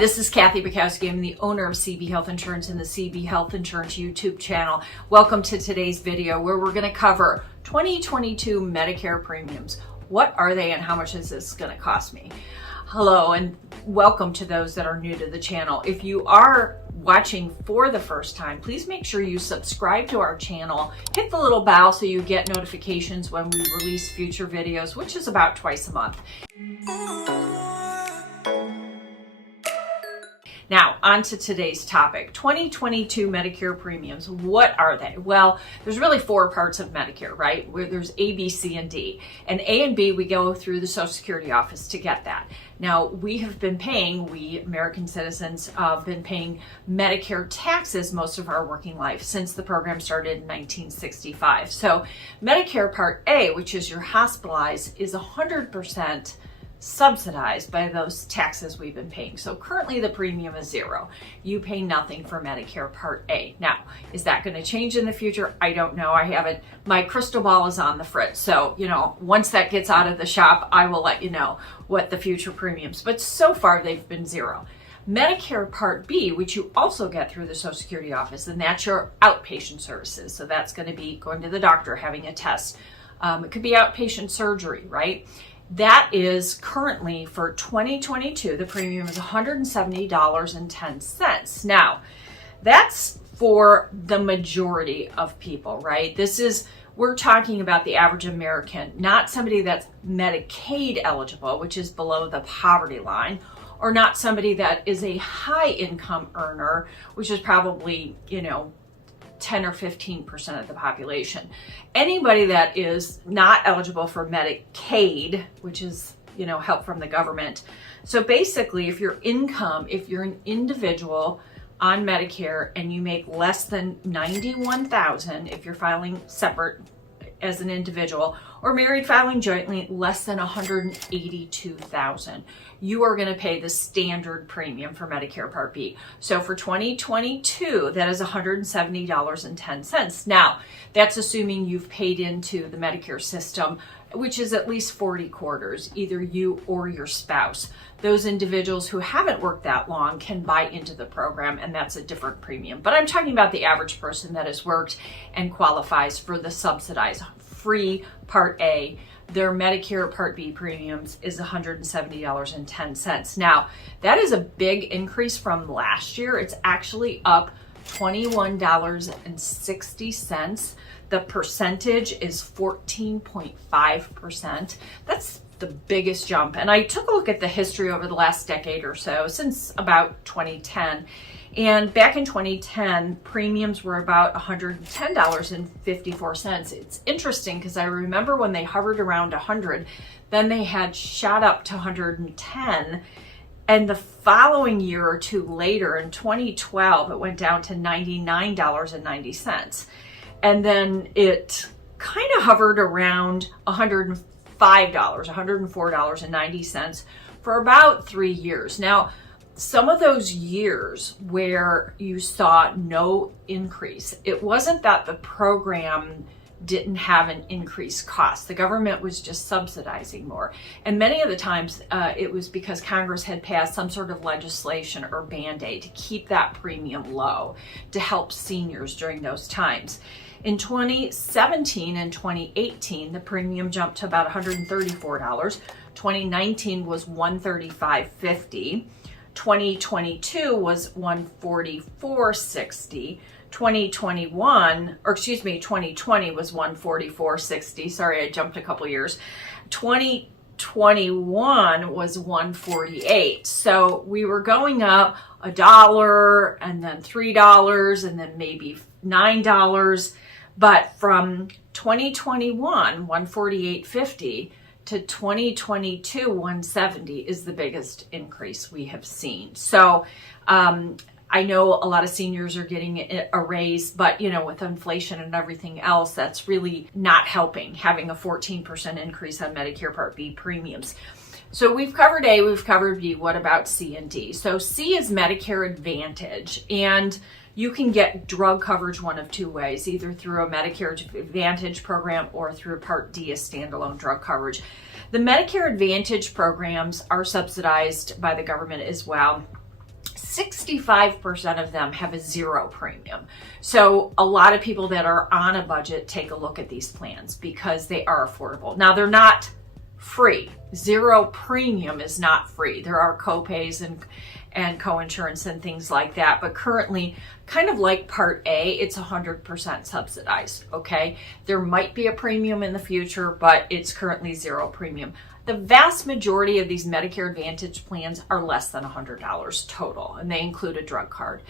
this is Kathy Bukowski. I'm the owner of CB Health Insurance and the CB Health Insurance YouTube channel. Welcome to today's video where we're going to cover 2022 Medicare premiums. What are they and how much is this going to cost me? Hello and welcome to those that are new to the channel. If you are watching for the first time, please make sure you subscribe to our channel. Hit the little bell so you get notifications when we release future videos, which is about twice a month. Now, on to today's topic, 2022 Medicare premiums. What are they? Well, there's really four parts of Medicare, right? Where there's A, B, C, and D. And A and B, we go through the Social Security office to get that. Now, we American citizens, have been paying Medicare taxes most of our working life since the program started in 1965. So Medicare Part A, which is your hospitalized, is 100% subsidized by those taxes we've been paying. So currently the premium is zero. You pay nothing for Medicare Part A. Now, is that going to change in the future? I don't know. I haven't, my crystal ball is on the fritz. So, once that gets out of the shop, I will let you know what the future premiums, but so far they've been zero. Medicare Part B, which you also get through the Social Security office, and that's your outpatient services. So that's going to be going to the doctor, having a test. It could be outpatient surgery, right? That is currently for 2022, the premium is $170.10. Now, that's for the majority of people, right? We're talking about the average American, not somebody that's Medicaid eligible, which is below the poverty line, or not somebody that is a high income earner, which is probably, 10 or 15% of the population. Anybody that is not eligible for Medicaid, which is, help from the government. So basically, if you're an individual on Medicare and you make less than $91,000, if you're filing separate as an individual, or married filing jointly, less than $182,000, you are going to pay the standard premium for Medicare Part B. So for 2022, that is $170.10. Now, that's assuming you've paid into the Medicare system, which is at least 40 quarters, either you or your spouse. Those individuals who haven't worked that long can buy into the program, and that's a different premium. But I'm talking about the average person that has worked and qualifies for the subsidized free Part A. Their Medicare Part B premiums is $170.10. Now, that is a big increase from last year. It's actually up $21.60. The percentage is 14.5%. That's the biggest jump. And I took a look at the history over the last decade or so, since about 2010. And back in 2010, premiums were about $110.54. It's interesting because I remember when they hovered around 100, then they had shot up to 110. And the following year or two later, in 2012, it went down to $99.90. And then it kind of hovered around $105, $104.90 for about 3 years. Now, some of those years where you saw no increase, it wasn't that the program didn't have an increased cost. The government was just subsidizing more. And many of the times it was because Congress had passed some sort of legislation or Band-Aid to keep that premium low to help seniors during those times. In 2017 and 2018, the premium jumped to about $134. 2019 was $135.50. 2022 was $144.60. 2020 was $144.60. Sorry, I jumped a couple years. 2021 was $148. So we were going up $1 and then $3 and then maybe $9. But from 2021, $148.50 to 2022, $170 is the biggest increase we have seen. So I know a lot of seniors are getting a raise, but with inflation and everything else, that's really not helping, having a 14% increase on Medicare Part B premiums. So we've covered A, we've covered B. What about C and D? So C is Medicare Advantage, and you can get drug coverage one of two ways, either through a Medicare Advantage program or through Part D, a standalone drug coverage. The Medicare Advantage programs are subsidized by the government as well. 65% of them have a zero premium. So a lot of people that are on a budget take a look at these plans because they are affordable. Now, they're not free. Zero premium is not free. There are copays and coinsurance and things like that, but currently, kind of like Part A, it's 100% subsidized, okay? There might be a premium in the future, but it's currently zero premium. The vast majority of these Medicare Advantage plans are less than $100 total, and they include a drug card.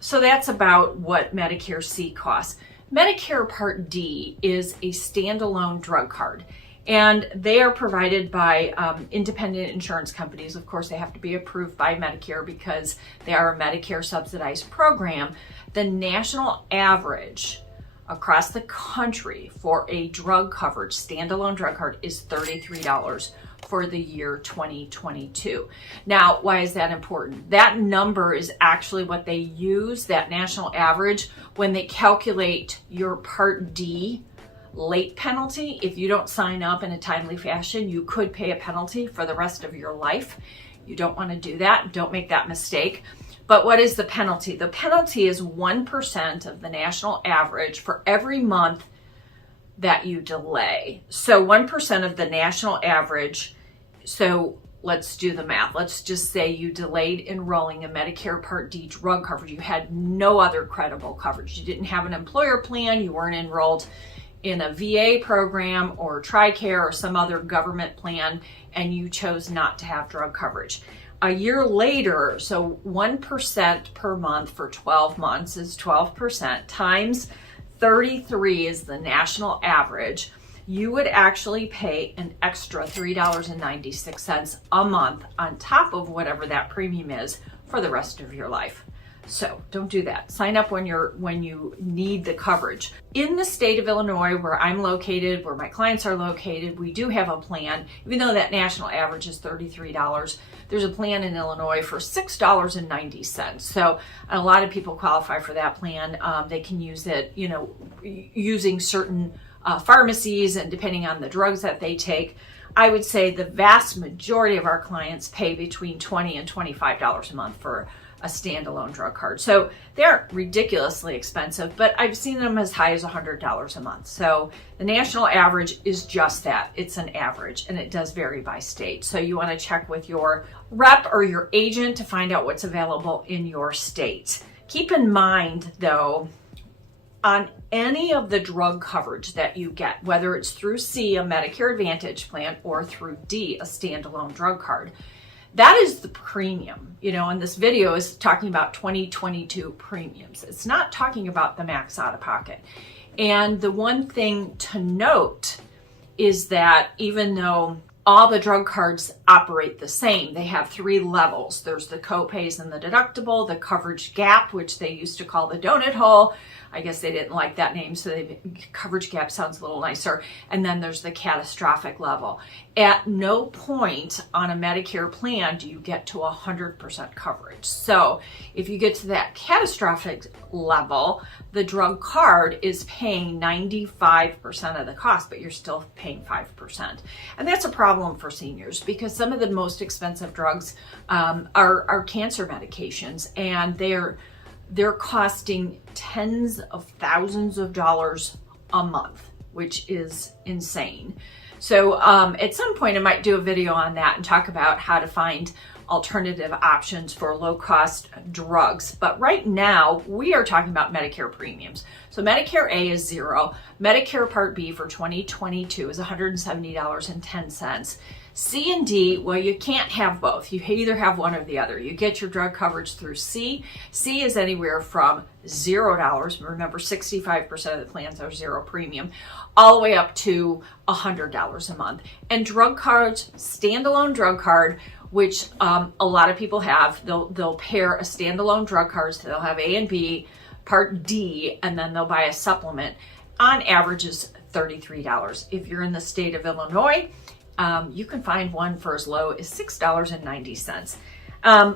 So that's about what Medicare C costs. Medicare Part D is a standalone drug card, and they are provided by independent insurance companies. Of course, they have to be approved by Medicare because they are a Medicare subsidized program. The national average across the country for a drug coverage, standalone drug card, is $33 for the year 2022. Now, why is that important? That number is actually what they use, that national average, when they calculate your Part D late penalty. If you don't sign up in a timely fashion, you could pay a penalty for the rest of your life. You don't want to do that. Don't make that mistake. But what is the penalty? The penalty is 1% of the national average for every month that you delay. So 1% of the national average. So let's do the math. Let's just say you delayed enrolling a Medicare Part D drug coverage. You had no other credible coverage. You didn't have an employer plan. You weren't enrolled in a VA program or TRICARE or some other government plan, and you chose not to have drug coverage. A year later, so 1% per month for 12 months is 12%, times 33 is the national average. You would actually pay an extra $3.96 a month on top of whatever that premium is for the rest of your life. So don't do that. Sign up when you need the coverage. In the state of Illinois, where I'm located, where my clients are located, we do have a plan. Even though that national average is $33, there's a plan in Illinois for $6.90. So a lot of people qualify for that plan. They can use it, using certain pharmacies and depending on the drugs that they take. I would say the vast majority of our clients pay between $20 and $25 a month for a standalone drug card. So they aren't ridiculously expensive, but I've seen them as high as $100 a month. So the national average is just that. It's an average, and it does vary by state. So you want to check with your rep or your agent to find out what's available in your state. Keep in mind, though, on any of the drug coverage that you get, whether it's through C, a Medicare Advantage plan, or through D, a standalone drug card, that is the premium, and this video is talking about 2022 premiums. It's not talking about the max out of pocket. And the one thing to note is that even though all the drug cards operate the same, they have 3 levels. There's the copays and the deductible, the coverage gap, which they used to call the donut hole. I guess they didn't like that name, so coverage gap sounds a little nicer. And then there's the catastrophic level. At no point on a Medicare plan do you get to 100% coverage. So if you get to that catastrophic level, the drug card is paying 95% of the cost, but you're still paying 5%. And that's a problem for seniors because some of the most expensive drugs are cancer medications, and they're costing tens of thousands of dollars a month, which is insane. So at some point I might do a video on that and talk about how to find alternative options for low-cost drugs. But right now we are talking about Medicare premiums. So Medicare A is $0. Medicare Part B for 2022 is $170.10. C and D, well, you can't have both. You either have one or the other. You get your drug coverage through C. C is anywhere from $0. Remember, 65% of the plans are zero premium, all the way up to $100 a month. And drug cards, standalone drug card, which a lot of people have, they'll pair a standalone drug card, so they'll have A and B, Part D, and then they'll buy a supplement. On average is $33. If you're in the state of Illinois, you can find one for as low as $6.90.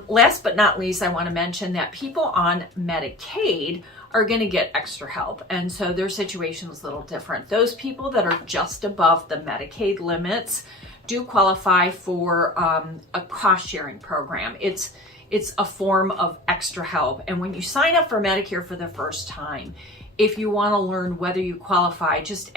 Last but not least, I want to mention that people on Medicaid are going to get extra help, and so their situation is a little different. Those people that are just above the Medicaid limits do qualify for a cost sharing program. It's a form of extra help. And when you sign up for Medicare for the first time, if you want to learn whether you qualify, just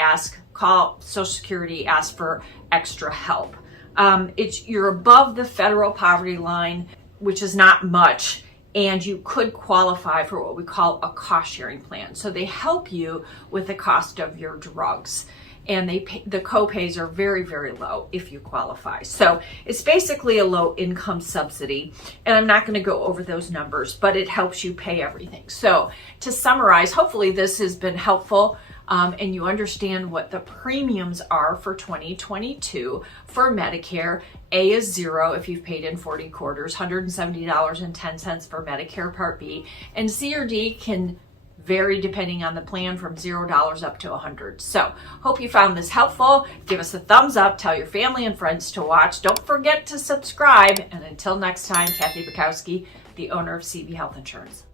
call Social Security, ask for extra help. You're above the federal poverty line, which is not much, and you could qualify for what we call a cost sharing plan. So they help you with the cost of your drugs, and the co-pays are very, very low if you qualify. So it's basically a low income subsidy, and I'm not going to go over those numbers, but it helps you pay everything. So to summarize, hopefully this has been helpful, and you understand what the premiums are for 2022 for Medicare. A is 0 if you've paid in 40 quarters, $170.10 for Medicare Part B, and C or D can vary depending on the plan from $0 up to $100. So hope you found this helpful. Give us a thumbs up, tell your family and friends to watch. Don't forget to subscribe. And until next time, Kathy Bukowski, the owner of CB Health Insurance.